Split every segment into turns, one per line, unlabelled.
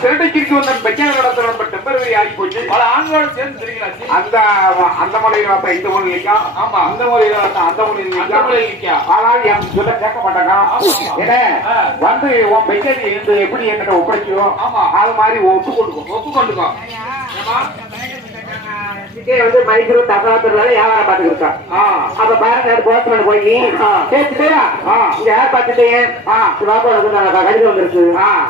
திருடக்கிற்கு வந்த பெஞ்சான நடத்த நம்ம டெம்பரவரி ஆகி போச்சு
பல ஆண்களோட சேர்ந்து தெரியுங்களா
அந்த அந்த மொழியில பார்த்தா இந்த மொழி நிற்கும்
ஆமா.
அந்த மொழியில பார்த்தா அந்த மொழி
அந்த
நிற்கும்
மொழியில நிக்கும்.
ஆனால் என் சொல்ல கேட்க மாட்டாங்க. ஏன்னா. வந்து உன் பெஞ்சரி இருந்து எப்படி என்கிட்ட ஒப்படைச்சியோ
ஆமா.
அது மாதிரி ஒப்பு
ஒப்புக்கொண்டுக்கோ ஏம்மா?
இதே வந்து மைசூர் தகவல் வியாபாரம்
ஆ
அப்ப பாருங்க போஸ்ட்மேன் போய். இங்க யார் பார்த்துட்டீங்க. பாப்பா நான் கடிதம் வந்துருக்கு.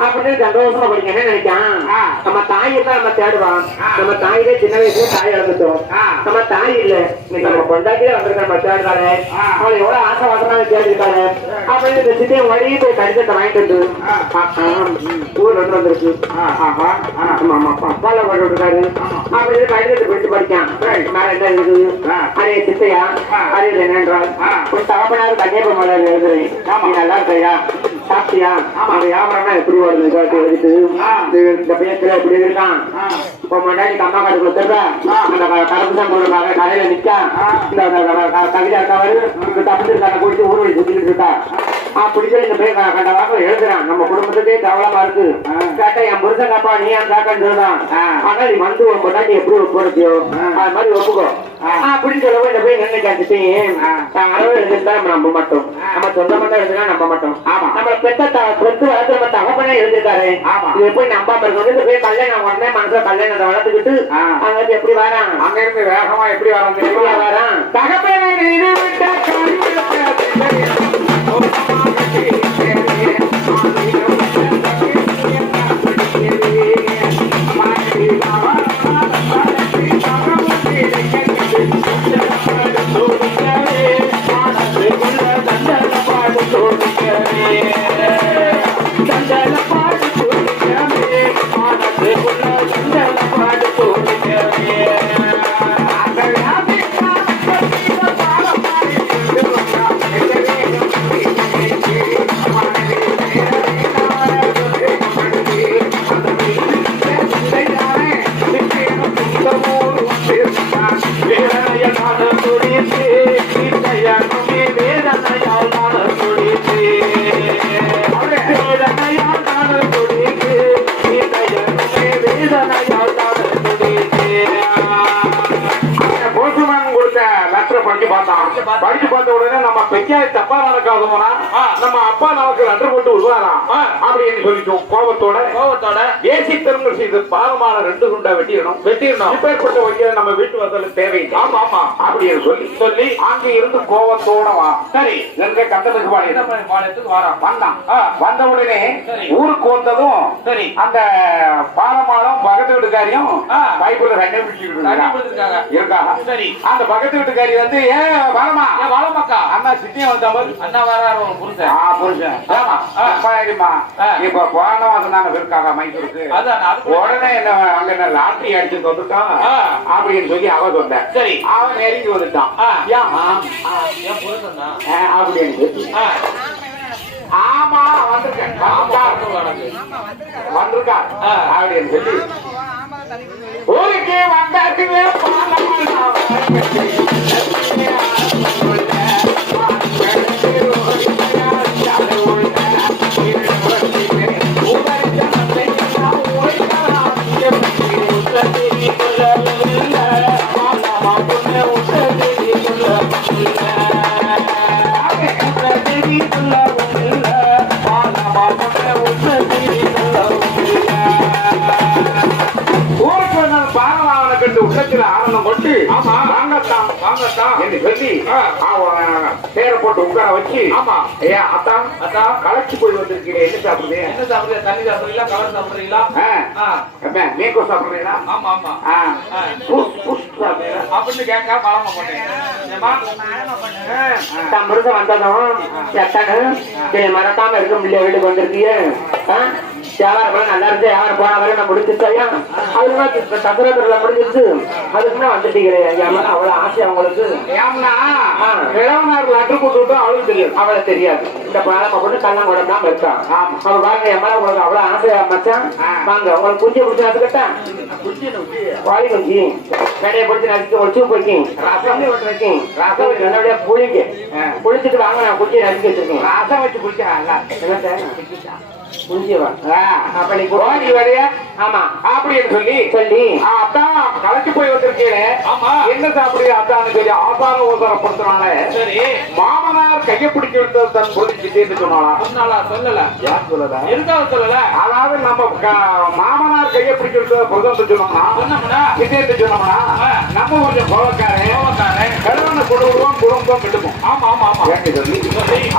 அப்படின்னு சந்தோஷமா படிக்க என்ன நினைக்கான். நம்ம தாயை தான் நம்ம தேடுவான். நம்ம தாயிலே சின்ன வயசுல தாய் இழந்துட்டோம். நம்ம தாய் இல்ல. இன்னைக்கு நம்ம கொண்டாட்டியே வந்திருக்க நம்ம தேடுறாரு. அவளை எவ்வளவு ஆசை வாசமா தேடிருக்காரு அப்படின்னு இந்த சிட்டியை வழி போய் கடிதத்தை வாங்கிட்டு வந்து. ஊர்ல இருந்து வந்திருக்கு. ஆமா ஆமா அப்பா அப்பால கொண்டு விட்டுருக்காரு அப்படி கடிதத்தை விட்டு படிக்கான் என்ன இருக்குது. அரே சித்தையா இது என்னன்றால். உன் தகப்பனார் கன்னியாகுமரியில் எழுதுறேன் நீ நல்லா இருக்கையா? சாப்பிட்டியா? அவன் வியாபாரம்னா எப்படி வருது? கேட்டு எழுதிட்டு
ஆ.
இது இந்த பேச்சுல எப்படி இருக்கான்?
ஆ.
இப்போ முன்னாடி அம்மா காட்டு கொடுத்துருக்க. அந்த கருப்பு தான் கொடுக்காங்க கடையில நிக்கா.
ஆ.
இந்த கவிதா இருக்கவரு இந்த தமிழ்காரனை குடிச்சு ஊர் வழி சுத்திட்டு இருக்கா. அப்படி சொல்லி இந்த கண்ட வாக்கம் எழுதுறான் நம்ம குடும்பத்துக்கே கவலமா இருக்கு. கேட்டா என் புருஷன் அப்பா நீ ஏன் காக்கான்னு சொல்றான். ஆனா நீ வந்து உன் பொண்டாட்டி எப்படி ஒப்புறத்தியோ
ஆ.
அது மாதிரி ஒப்புக்கோ. அப்படின்னு சொல்லவும் இந்த போய் நின்று கேட்டுட்டு
ஆ.
அளவு எழுதிருந்தா நம்ம நம்ப மாட்டோம். நம்ம சொந்தமா தான் எழுதுனா நம்ப மாட்டோம்
ஆமா.
நம்ம பெத்த பெத்து வளர்த்து நம்ம தகப்பனே எழுதிருக்காரு
ஆமா.
இது போய் நம்பாம இருக்கணும் இந்த போய் கல்யாணம் உடனே மனசுல கல்யாணத்தை வளர்த்துக்கிட்டு. அங்க எப்படி வரான்
அங்க இருந்து வேகமா எப்படி வரான்
எப்படி வரான்
தகப்பனை நினைவிட்ட Thank you. பெஞ்சாய் தப்பா நடக்காதவனா
ஆ.
நம்ம அப்பா நமக்கு
ஆ.
அப்படின்னு சொல்லிட்டு கோபத்தோட
கோபத்தோட
தேசி திருமணம் செய்து பாதமான ரெண்டு குண்டா வெட்டிடணும்.
வெட்டிடணும்.
இப்பேற்பட்ட வகையில நம்ம வீட்டு வசல தேவையில்லை.
ஆமா ஆமா.
அப்படின்னு சொல்லி
சொல்லி
அங்க இருந்து கோபத்தோட வா.
சரி
எங்க
பண்ணி பாளையத்துக்கு வாரான்
வந்தான். வந்த உடனே. ஊருக்கு வந்ததும்
சரி.
அந்த பாலமாலம் பக்கத்து வீட்டுக்காரியும். பைப்புல ரெண்டே பிடிச்சிட்டு
தண்ணி
இருக்கா
கொடுத்துருக்காங்க
இருக்கா?
சரி.
அந்த பக்கத்து வீட்டுக்காரி வந்து ஏ
ஏன் வாழமாக்கா
அண்ணா சிட்டியா வந்த மாதிரி
அண்ணா வராரு புருஷன்.
புருஷன்.
ஆமா. ஆ.
இப்ப போன மாசம் நாங்க இருக்காங்க மைசூருக்கு உடனே என்ன அங்க என்ன லாட்டரி அடிச்சு வந்துட்டான்
ஆ.
அப்படின்னு சொல்லி அவ சொன்னேன்.
சரி.
அவன் நெருங்கி வந்துட்டான்.
தான்.
ஆ, அப்படின்னு சொல்லி. ஆமா வந்திருக்கேன் வந்திருக்கார். அப்படின்னு சொல்லி. ஊருக்கு வந்தாச்சுமே உள்ளத்தில் ஆனந்தம் கொண்டு
ஆமா.
வாங்கத்தான்
வாங்கத்தான்.
என்று சொல்லி பேரை போட்டு உட்கார வச்சு
ஆமா.
ஏ அத்தான்
அதான்
களைச்சு போய் வந்திருக்கீங்க என்ன சாப்பிடுது
என்ன சாப்பிடுறீங்க தண்ணி சாப்பிடுறீங்களா? கவர் சாப்பிடுறீங்களா? ஆ.
மேங்கோ சாப்பிடுறீங்களா?
ஆமா ஆமா. அப்படின்னு கேட்க பழமா பண்ணேன்
புருஷன் வந்ததும் மறக்காம இருக்க முடியல வீட்டுக்கு வந்திருக்கிய. வியாபாரம் எல்லாம் நல்லா இருந்துச்சு வியாபாரம் போன வரை நான் முடிச்சிருச்சு ஐயா அதுக்கு தசரத்துல முடிஞ்சிருச்சு. அதுக்குமே வந்துட்டீங்களே. அவ்வளவு ஆசை அவங்களுக்கு.
ஏம்னா
ஆ.
கிழவனார் லெட்டர் கொடுத்து விட்டு அவளுக்கு தெரியும்.
அவளை தெரியாது. இந்த பழம பொண்ணு கண்ணம் உடம்பு இருக்கா
ஆமா.
அவ பாருங்க என் மேல உங்களுக்கு அவ்வளவு ஆசையா மச்சான். வாங்க உங்களுக்கு குஞ்சு பிடிச்சி அதுக்கிட்ட வாலி குஞ்சு கடையை பிடிச்சி நடிச்சு ஒரு சூப் வைக்கும் ரசம். வைக்கும் ரசம். வச்சு நல்லபடியா புளிங்க. புளிச்சுட்டு வாங்க நான் குஞ்சி நடிச்சு வச்சிருக்கேன்.
ரசம் வச்சு குடிச்சா
குஞ்சிவா அப்ப நீ
கோழி வரைய
ஆமா.
அப்படின்னு சொல்லி.
சொல்லி.
அதான் களைச்சு போய் வந்திருக்கீங்களே
ஆமா.
என்ன சாப்பிடுறது அதான் சொல்லி ஆசார ஓசரப்படுத்துறானே
சரி.
மாமனார் கையை பிடிச்சு விட்டது தன் சொன்னானா
சொன்னாலா சொல்லல.
யார் சொல்லல?
எதுக்காக சொல்லல?
அதாவது நம்ம மாமனார் கையை பிடிச்சு விட்டது பிரதம் சொன்னோம்னா
சொன்னோம்னா?
கிட்டேன்னு சொன்னோம்னா. நம்ம கொஞ்சம் கோவக்காரன்
கோவக்காரன்.
குடும்பம் குடும்பம் விட்டுப்போம்
ஆமா ஆமா ஆமா.
ஏன்னு சொல்லி.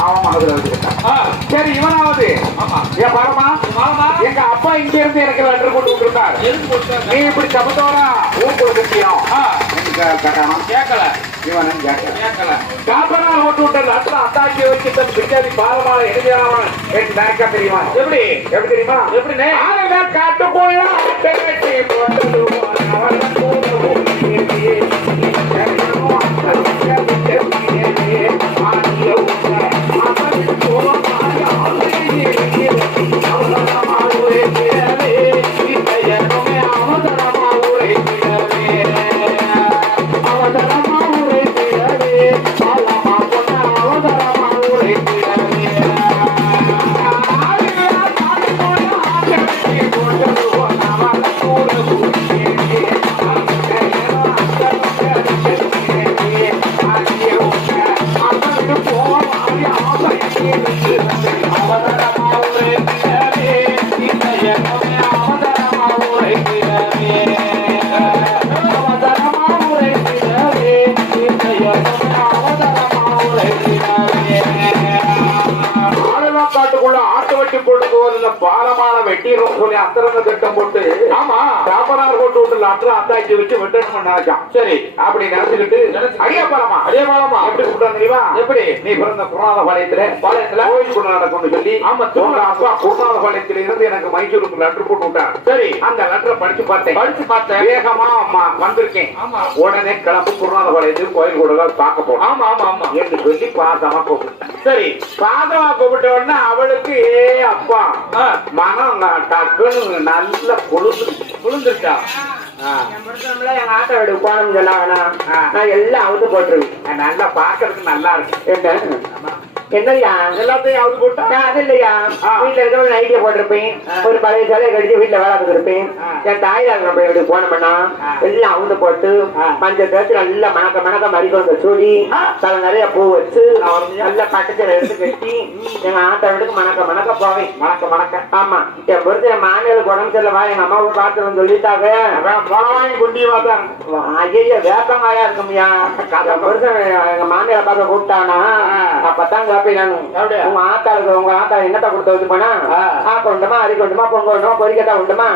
அவன் மனதுல வச்சுக்கிட்டான் சரி இவனாவது.
ஆமா.
ஏன் பாருமா.
மாமா
எங்க அப்பா இங்க இருந்து எனக்கு லெட்டர் கொண்டு
கொடுத்தாங்க
நீ இப்படி சபத்தோட ஊர் கொடுத்தியும்
ஆ,
கட்டணும்
கேட்கல.
இவனும் கேட்கல
கேட்கல.
காப்பனால் ஓட்டு விட்ட லட்சம் அத்தாக்கி வச்சு தன் பின்னாடி பாலமால எழுதியானவன் எனக்கு பேக்கா தெரியுமா?
எப்படி?
எப்படி தெரியுமா? ஆட்டை கட்டி அவன் சொல்லி அந்தரங்க திட்டம் போட்டு ஆமா. சாப்பனார் போட்டு விட்டு லட்சம் அந்தாச்சி வச்சு வெட்டணும் நினைச்சான்
சரி
அப்படி நினைச்சுக்கிட்டு
நினைச்சு-
அடியா பாலமா எப்படி கூப்பிட்டா தெரியுமா?
எப்படி?
நீ பிறந்த குருநாத பாளையத்துல
பாளையத்துல?
கோயில் கொண்டு நடக்கும்னு சொல்லி
ஆமா,
உங்க அப்பா குருநாத பாளையத்துல இருந்து எனக்கு மைசூருக்கு லெட்டர் போட்டு விட்டார்.
சரி.
அந்த லெட்டரை படிச்சு பார்த்தேன்.
படிச்சு பார்த்தேன்.
வேகமா அம்மா வந்திருக்கேன். உடனே கிளம்பு குருநாத பாளையத்துக்கு கோயில் கூட பார்க்க போறோம்
ஆமா ஆமா ஆமா.
என்று சொல்லி பாசமா கூப்பிட்டு
சரி.
பாசமா கூப்பிட்ட உடனே அவளுக்கு ஏ அப்பா மனம் டக்குன்னு நல்ல கொழுந்து
விழுந்துருச்சா
என் ஆட்டோ வீடு போனோம்னு சொன்னாங்கன்னா. நான் எல்லாம் அவுத்து போட்டுருவேன்.
நல்லா பாக்குறதுக்கு நல்லா இருக்கு.
என்ன? என்னய்யா
எல்லாத்தையும் அவுத்து போட்டா?
நான் அது இல்லையா. வீட்டுல இருக்கிற நைட்டிய போட்டிருப்பேன். ஒரு பழைய சேலையை கடிச்சு வீட்டுல வேலை இருப்பேன்
ஆ.
என் தாய் வீட்டுக்கு போனோம்னா
ஆ.
எல்லாம் அவுந்து போட்டு. மஞ்சள் தேய்ச்சி நல்லா மணக்க மணக்க சூடி
ஆ.
தலை நிறைய பூ வச்சு நல்லா எடுத்து கட்டி எங்க ஆட்டோ வீட்டுக்கு மணக்க மணக்க போவேன்.
வணக்கம்
ஆமா. என் புரிஞ்ச என் மாநிலுக்கு உடம்பு சரியில்லை வா எங்க அம்மாவை பார்த்து சொல்லிட்டாங்க.
முளவாங்கி குண்டியமா தான்
ஐயா வேப்பங்காயா இருக்கும்யா. எங்க மாமியார பார்க்க கூப்பிட்டானா
ஆ.
அப்பதான் கேப்பேன் நானு
அப்படியா?
உங்க ஆத்தாளுக்கு உங்க ஆத்தா என்னத்த கொடுத்து வச்சு போனா
ஆ.
ஆப்ப உண்டுமா அரிக்கு உண்டுமா பொங்க உண்டுமா பொரிக்கத்தா உண்டுமா.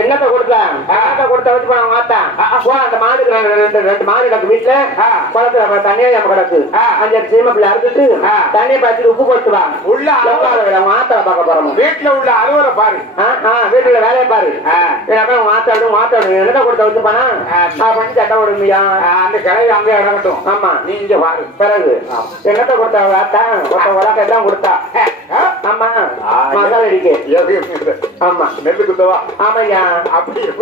என்னத்த கொடுத்த? என்னத்த கொடுத்த வச்சு போனா உங்க ஆத்தா? போ அந்த மாடுக்கு ரெண்டு ரெண்டு மாடு கிடக்கு வீட்டுல. குளத்துல அப்புறம் தண்ணியா நம்ம கிடக்கு. அஞ்சு சீம பிள்ளை அறுத்துட்டு. தண்ணியை பார்த்துட்டு உப்பு போட்டு வா.
உள்ள
உங்க ஆத்தாவை பார்க்க போறோம்.
வீட்டுல உள்ள அலுவலை பாரு.
வீட்டுல வேலையை பாரு.
ஆ.
ஏன்னா மாத்தாடு மாத்தாடு என்னத்த கொடுத்த வச்சு போனா. பண்ணி சட்டை விடுமையா
அந்த கிளவி அங்கே இறங்கட்டும்
ஆமா.
நீ இங்க பாரு.
பிறகு. என்னத்த கொடுத்தா வாத்தா ஒத்த உலக எல்லாம் கொடுத்தா.
ஆ?
ஆமா. மசாலா அடிக்க. ஆமா.
நெல்லு குத்தவா?
ஆமாய்யா.
அப்படி வீடு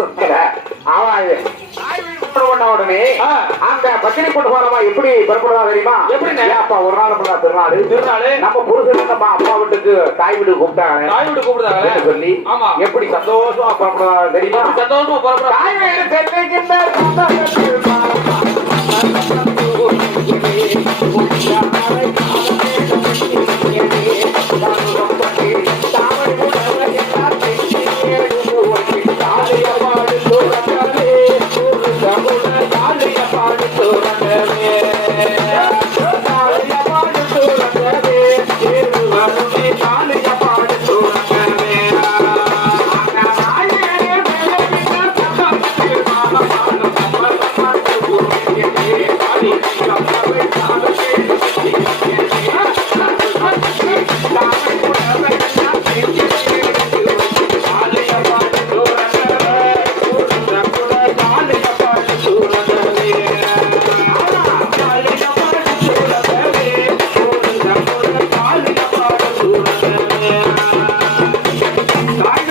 வந்த உடனே
ஆ.
அந்த பத்தினி கொண்டு போறவா எப்படி புறப்படுறா தெரியுமா?
எப்படிண்ணே?
அப்பா ஒரு நாள் பண்ணா திருநாள்
திருநாளு.
நம்ம புருஷன் நம்ம அப்பா வீட்டுக்கு தாய் வீட்டுக்கு கூப்பிட்டாங்க.
தாய் வீட்டு கூப்பிடுதாங்களே
என்று சொல்லி எப்படி சந்தோஷமா புறப்படுறா தெரியுமா?
சந்தோஷமா புறப்பட
தாய் வீடு Amen.